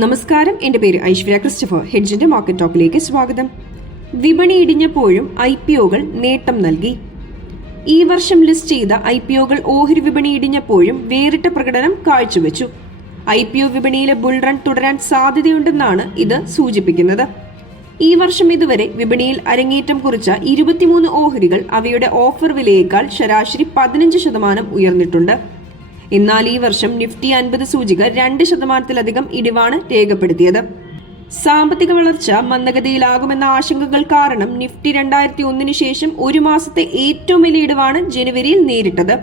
നമസ്കാരം. എന്റെ പേര് ഐശ്വര്യ ക്രിസ്റ്റഫർ. ഹെഡ്ജിന്റെ മാർക്കറ്റ് ടോക്കിലേക്ക് സ്വാഗതം. വിപണി ഇടിഞ്ഞപ്പോഴും ഐ പി ഒകൾ നേട്ടം നൽകി. ഈ വർഷം ലിസ്റ്റ് ചെയ്ത ഐ പി ഒകൾ ഓഹരി വിപണി ഇടിഞ്ഞപ്പോഴും വേറിട്ട പ്രകടനം കാഴ്ചവെച്ചു. ഐ പി ഒ വിപണിയിലെ ബുൾറൺ തുടരാൻ സാധ്യതയുണ്ടെന്നാണ് ഇത് സൂചിപ്പിക്കുന്നത്. ഈ വർഷം ഇതുവരെ വിപണിയിൽ അരങ്ങേറ്റം കുറിച്ച ഇരുപത്തിമൂന്ന് ഓഹരികൾ അവയുടെ ഓഫർ വിലയേക്കാൾ ശരാശരി പതിനഞ്ച് ശതമാനം ഉയർന്നിട്ടുണ്ട്. എന്നാൽ ഈ വർഷം നിഫ്റ്റി അൻപത് സൂചിക രണ്ട് ശതമാനത്തിലധികം ഇടിവാണ് രേഖപ്പെടുത്തിയത്. സാമ്പത്തിക വളർച്ച മന്ദഗതിയിലാകുമെന്ന ആശങ്കകൾ കാരണം നിഫ്റ്റി രണ്ടായിരത്തി ഒന്നിന് ശേഷം ഒരു മാസത്തെ ഏറ്റവും വലിയ ഇടിവാണ് ജനുവരിയിൽ നേരിട്ടത്.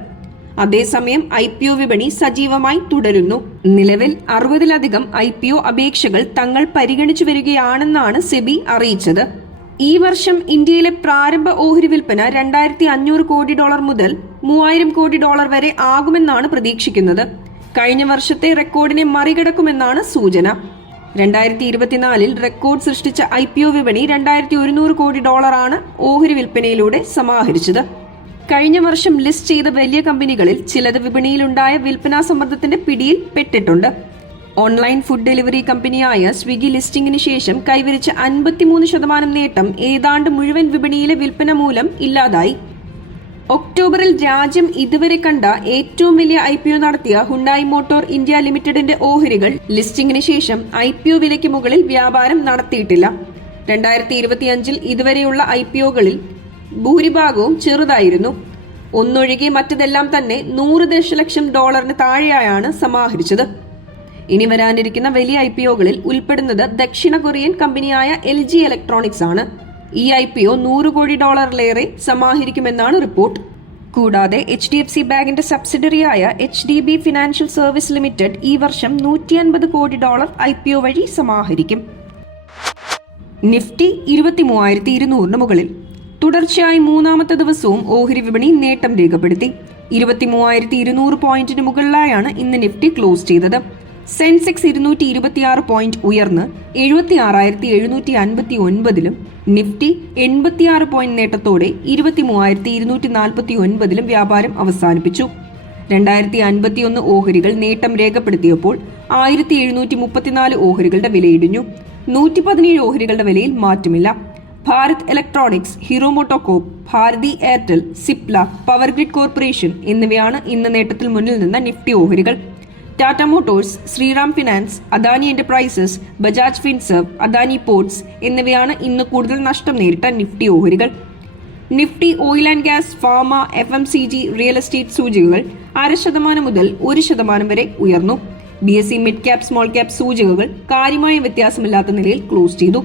അതേസമയം ഐ പി ഒ വിപണി സജീവമായി തുടരുന്നു. നിലവിൽ അറുപതിലധികം ഐ പി ഒ അപേക്ഷകൾ തങ്ങൾ പരിഗണിച്ചു വരികയാണെന്നാണ് സെബി അറിയിച്ചത്. ഈ വർഷം ഇന്ത്യയിലെ പ്രാരംഭ ഓഹരി വിൽപ്പന രണ്ടായിരത്തി അഞ്ഞൂറ് കോടി ഡോളർ മുതൽ മൂവായിരം കോടി ഡോളർ വരെ ആകുമെന്നാണ് പ്രതീക്ഷിക്കുന്നത്. കഴിഞ്ഞ വർഷത്തെ റെക്കോർഡിനെ മറികടക്കുമെന്നാണ് സൂചന. രണ്ടായിരത്തി ഇരുപത്തിനാലിൽ റെക്കോർഡ് സൃഷ്ടിച്ച ഐ പി ഒ വിപണി രണ്ടായിരത്തി ഒരുന്നൂറ് കോടി ഡോളറാണ് ഓഹരി വിൽപ്പനയിലൂടെ സമാഹരിച്ചത്. കഴിഞ്ഞ വർഷം ലിസ്റ്റ് ചെയ്ത വലിയ കമ്പനികളിൽ ചിലത് വിപണിയിലുണ്ടായ വിൽപ്പനാ സമ്മർദ്ദത്തിന്റെ പിടിയിൽ പെട്ടിട്ടുണ്ട്. ഓൺലൈൻ ഫുഡ് ഡെലിവറി കമ്പനിയായ സ്വിഗ്ഗി ലിസ്റ്റിംഗിന് ശേഷം കൈവരിച്ച അൻപത്തിമൂന്ന് ശതമാനം നേട്ടം ഏതാണ്ട് മുഴുവൻ വിപണിയിലെ വിൽപ്പന മൂലം ഇല്ലാതായി. ഒക്ടോബറിൽ രാജ്യം ഇതുവരെ കണ്ട ഏറ്റവും വലിയ ഐ പി ഒ നടത്തിയ ഹുണ്ടായി മോട്ടോർ ഇന്ത്യ ലിമിറ്റഡിന്റെ ഓഹരികൾ ലിസ്റ്റിംഗിന് ശേഷം ഐ പി ഒ വിലയ്ക്ക് മുകളിൽ വ്യാപാരം നടത്തിയിട്ടില്ല. രണ്ടായിരത്തി ഇരുപത്തിയഞ്ചിൽ ഇതുവരെയുള്ള ഐ പി ഒകളിൽ ഭൂരിഭാഗവും ചെറുതായിരുന്നു. ഒന്നൊഴികെ മറ്റതെല്ലാം തന്നെ നൂറ് ദശലക്ഷം ഡോളറിന് താഴെയായാണ് സമാഹരിച്ചത്. ഇനി വരാനിരിക്കുന്ന വലിയ ഐ പി ഒകളിൽ ഉൾപ്പെടുന്നത് ദക്ഷിണ കൊറിയൻ കമ്പനിയായ എൽ ജി ഇലക്ട്രോണിക്സ് ആണ്. ഈ ഐ പി ഒ നൂറ് കോടി ഡോളറിലേറെ സമാഹരിക്കുമെന്നാണ് റിപ്പോർട്ട്. കൂടാതെ എച്ച് ഡി എഫ് സി ബാങ്കിന്റെ സബ്സിഡറിയായ H D B Financial Service Limited ഈ വർഷം നൂറ്റി അൻപത് കോടി ഡോളർ ഐ പി ഒ വഴി സമാഹരിക്കും. നിഫ്റ്റി ഇരുപത്തി മൂവായിരത്തി ഇരുന്നൂറിന് മുകളിൽ. തുടർച്ചയായി മൂന്നാമത്തെ ദിവസവും ഓഹരി വിപണി നേട്ടം രേഖപ്പെടുത്തി. ഇരുപത്തി മൂവായിരത്തി ഇരുന്നൂറ് പോയിന്റിന് മുകളിലായാണ് ഇന്ന് നിഫ്റ്റി ക്ലോസ് ചെയ്തത്. സെൻസെക്സ് ഇരുന്നൂറ്റി ഇരുപത്തിയാറ് പോയിന്റ് ഉയർന്ന് എഴുപത്തി ആറായിരത്തി എഴുന്നൂറ്റി അൻപത്തി ഒൻപതിലും നിഫ്റ്റി എൺപത്തിയാറ് പോയിന്റ് നേട്ടത്തോടെ ഇരുപത്തി മൂവായിരത്തി ഇരുന്നൂറ്റി നാൽപ്പത്തി ഒൻപതിലും വ്യാപാരം അവസാനിപ്പിച്ചു. രണ്ടായിരത്തി അൻപത്തിയൊന്ന് ഓഹരികൾ നേട്ടം രേഖപ്പെടുത്തിയപ്പോൾ ആയിരത്തി എഴുന്നൂറ്റി മുപ്പത്തിനാല് ഓഹരികളുടെ വിലയിടിഞ്ഞു. നൂറ്റി പതിനേഴ് ഓഹരികളുടെ വിലയിൽ മാറ്റമില്ല. Bharat Electronics Hero MotoCorp Bharti Airtel Cipla Power Grid Corporation എന്നിവയാണ് ഇന്ന് നേട്ടത്തിൽ മുന്നിൽ നിന്ന നിഫ്റ്റി ഓഹരികൾ. Tata Motors Shriram Finance Adani Enterprises Bajaj Finserv Adani Ports എന്നിവയാണ് ഇന്ന് കൂടുതൽ നഷ്ടം നേരിട്ട നിഫ്റ്റി ഓഹരികൾ. Nifty oil and gas pharma F M C G real estate സൂചികകൾ അര ശതമാനം മുതൽ ഒരു ശതമാനം വരെ ഉയർന്നു. B S E mid cap small cap സൂചികകൾ കാര്യമായ വ്യത്യാസമില്ലാത്ത നിലയിൽ ക്ലോസ് ചെയ്തു.